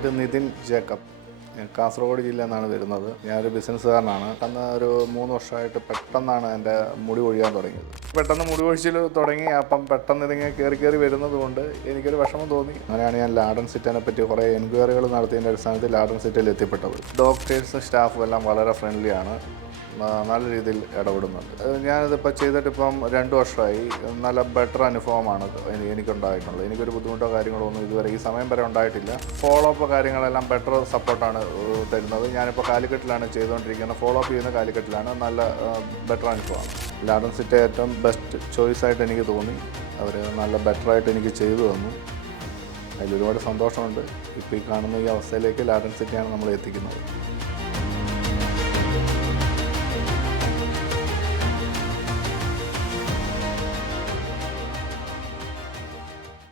പേര് നിതിൻ ജേക്കബ്. കാസർഗോഡ് ജില്ലയിൽ നിന്നാണ് വരുന്നത്. ഞാനൊരു ബിസിനസ്സുകാരനാണ്. അന്ന് ഒരു 3 വർഷമായിട്ട് പെട്ടെന്നാണ് എൻ്റെ മുടി കൊഴിയാൻ തുടങ്ങിയത്. പെട്ടെന്ന് മുടി കൊഴിച്ചിൽ തുടങ്ങി. അപ്പം പെട്ടെന്ന് ഇതിങ്ങനെ കയറി വരുന്നത് കൊണ്ട് എനിക്കൊരു വിഷമം തോന്നി. അങ്ങനെയാണ് ഞാൻ ലാഡൻ സിറ്റിനെ പറ്റി കുറേ എൻക്വയറികൾ നടത്തിയതിൻ്റെ അടിസ്ഥാനത്തിൽ ലാഡൻ സിറ്റിയിൽ എത്തിപ്പെട്ടത്. ഡോക്ടേഴ്സും സ്റ്റാഫും എല്ലാം വളരെ ഫ്രണ്ട്ലിയാണ്, നല്ല രീതിയിൽ ഇടപെടുന്നുണ്ട്. ഞാനിതിപ്പോൾ ചെയ്തിട്ടിപ്പം 2 വർഷമായി. നല്ല ബെറ്റർ അനുഭവമാണ് എനിക്കുണ്ടായിട്ടുള്ളത്. എനിക്കൊരു ബുദ്ധിമുട്ടോ കാര്യങ്ങളോ ഒന്നും ഇതുവരെ ഈ സമയം വരെ ഉണ്ടായിട്ടില്ല. ഫോളോ അപ്പ് കാര്യങ്ങളെല്ലാം ബെറ്റർ സപ്പോർട്ടാണ് തരുന്നത്. ഞാനിപ്പോൾ കാലിക്കറ്റിലാണ് ചെയ്തുകൊണ്ടിരിക്കുന്നത്. ഫോളോ അപ്പ് ചെയ്യുന്ന കാലിക്കറ്റിലാണ്. നല്ല ബെറ്റർ അനുഭവമാണ്. ലാഡൻ സിറ്റി ഏറ്റവും ബെസ്റ്റ് ചോയ്സായിട്ട് എനിക്ക് തോന്നി. അവർ നല്ല ബെറ്ററായിട്ട് എനിക്ക് ചെയ്തു തന്നു. അതിലൊരുപാട് സന്തോഷമുണ്ട്. ഇപ്പോൾ ഈ കാണുന്ന ഈ അവസ്ഥയിലേക്ക് ലാഡൻ സിറ്റിയാണ് നമ്മൾ എത്തിക്കുന്നത്.